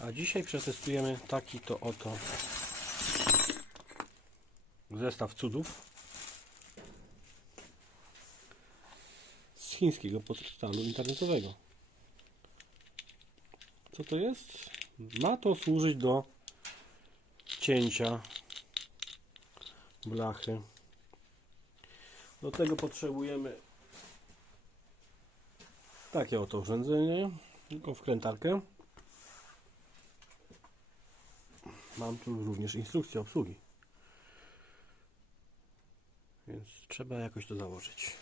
A dzisiaj przetestujemy taki to oto zestaw cudów z chińskiego portalu internetowego. Co to jest? Ma to służyć do cięcia blachy. Do tego potrzebujemy takie oto urządzenie, tylko wkrętarkę. Mam tu również instrukcję obsługi. Więc trzeba jakoś to założyć.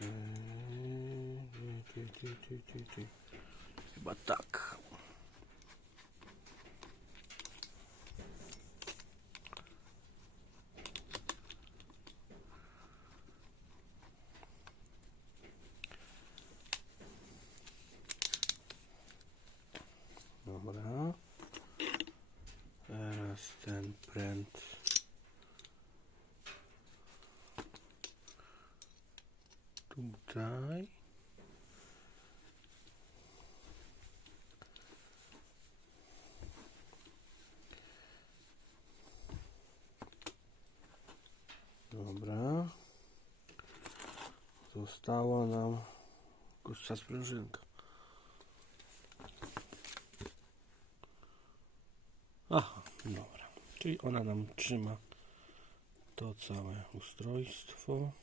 Eee. Chyba tak. Dobra. Teraz ten pręt. Tutaj. Dobra. Została nam kusza sprężynka. Aha, dobra. Czyli ona nam trzyma to całe ustrojstwo.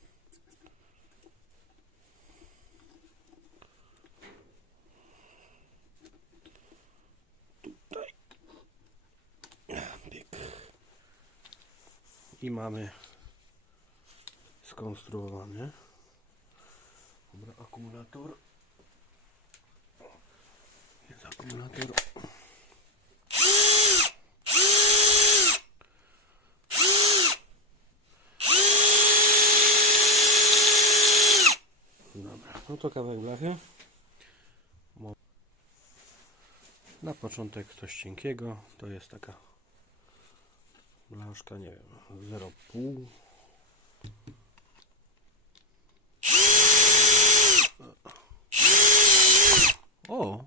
Mamy skonstruowany. Dobra, akumulator. Jest akumulator. Dobra, no to kawałek blachy. Na początek coś cienkiego. To jest taka blaszka, nie wiem, 0,5. O!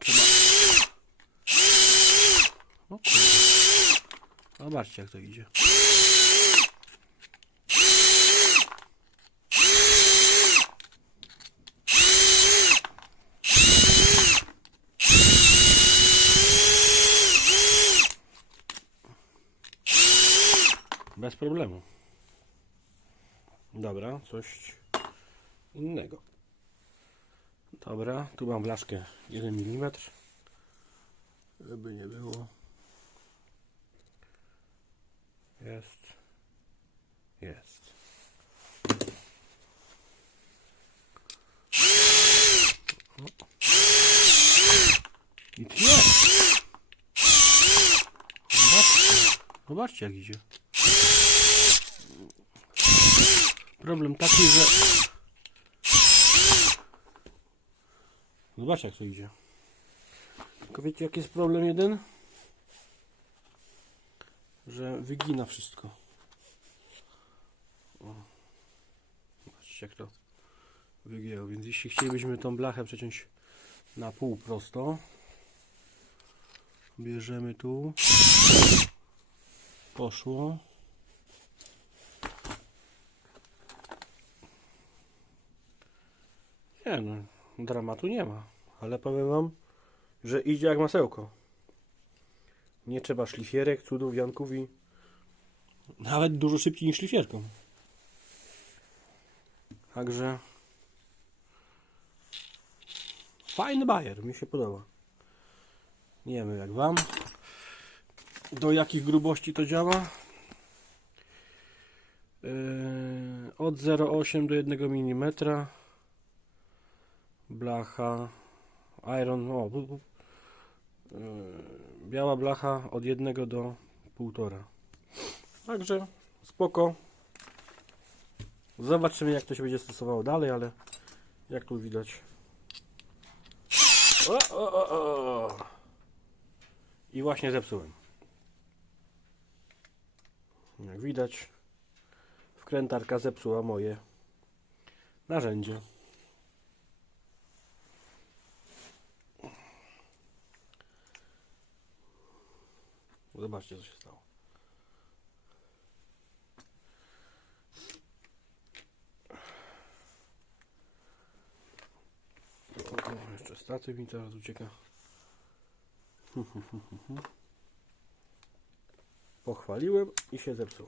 Trzeba. O. Zobaczcie jak to idzie. Bez problemu. Dobra, coś innego. Dobra, tu mam blaszkę 1 mm. Żeby nie było. Jest. Jest. I tnie. Zobaczcie. Zobaczcie jak idzie. Problem taki, że... Zobaczcie jak to idzie. Tylko wiecie jaki jest problem jeden? Że wygina wszystko. O. Zobaczcie jak to wygięło. Więc jeśli chcielibyśmy tą blachę przeciąć na pół prosto, bierzemy tu. Poszło. Nie no, dramatu nie ma. Ale powiem wam, że idzie jak masełko. Nie trzeba szlifierek, cudów, wianków i nawet dużo szybciej niż szlifierką. Także fajny bajer, mi się podoba. Nie wiem jak wam. Do jakich grubości to działa? Yy, od 0,8 do 1 mm blacha iron o, yy, biała blacha od 1 do 1,5 także spoko zobaczymy jak to się będzie stosowało dalej ale jak tu widać o, o, o. i właśnie zepsułem Jak widać, wkrętarka zepsuła moje narzędzie. Zobaczcie, co się stało. O, jeszcze statyw mi teraz ucieka. Pochwaliłem i się zepsuł.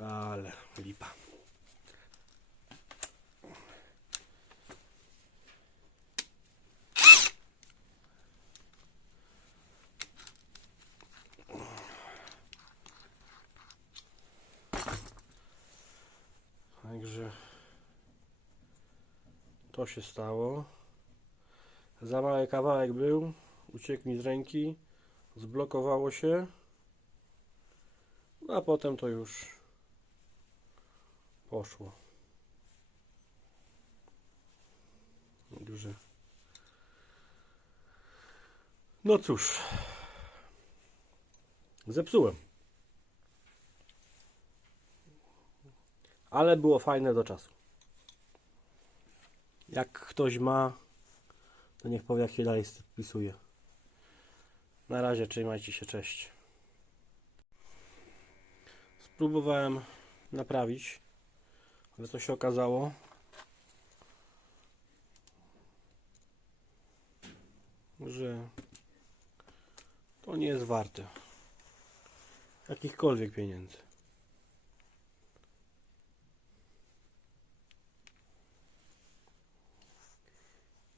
Ale lipa. Także to się stało. Za mały kawałek był, uciekł mi z ręki, zblokowało się. No a potem to już poszło. Duże. No cóż. Zepsułem. Ale było fajne do czasu. Jak ktoś ma, to niech powie, jak się dalej spisuje. Na razie, trzymajcie się, cześć. Spróbowałem naprawić, ale co się okazało, że to nie jest warte jakichkolwiek pieniędzy.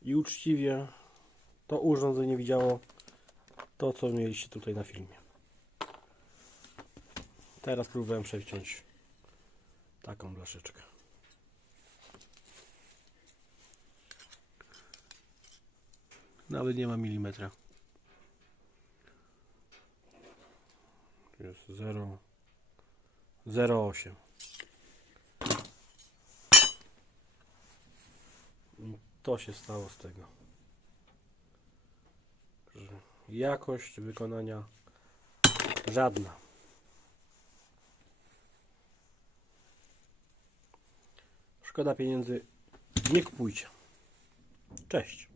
I uczciwie to urządzenie widziało to, co mieliście tutaj na filmie. Teraz próbowałem przeciąć taką blaszeczkę. Nawet nie ma milimetra. Jest 0 0,8 I to się stało z tego. Jakość wykonania żadna. Szkoda pieniędzy. Nie kupujcie. Cześć.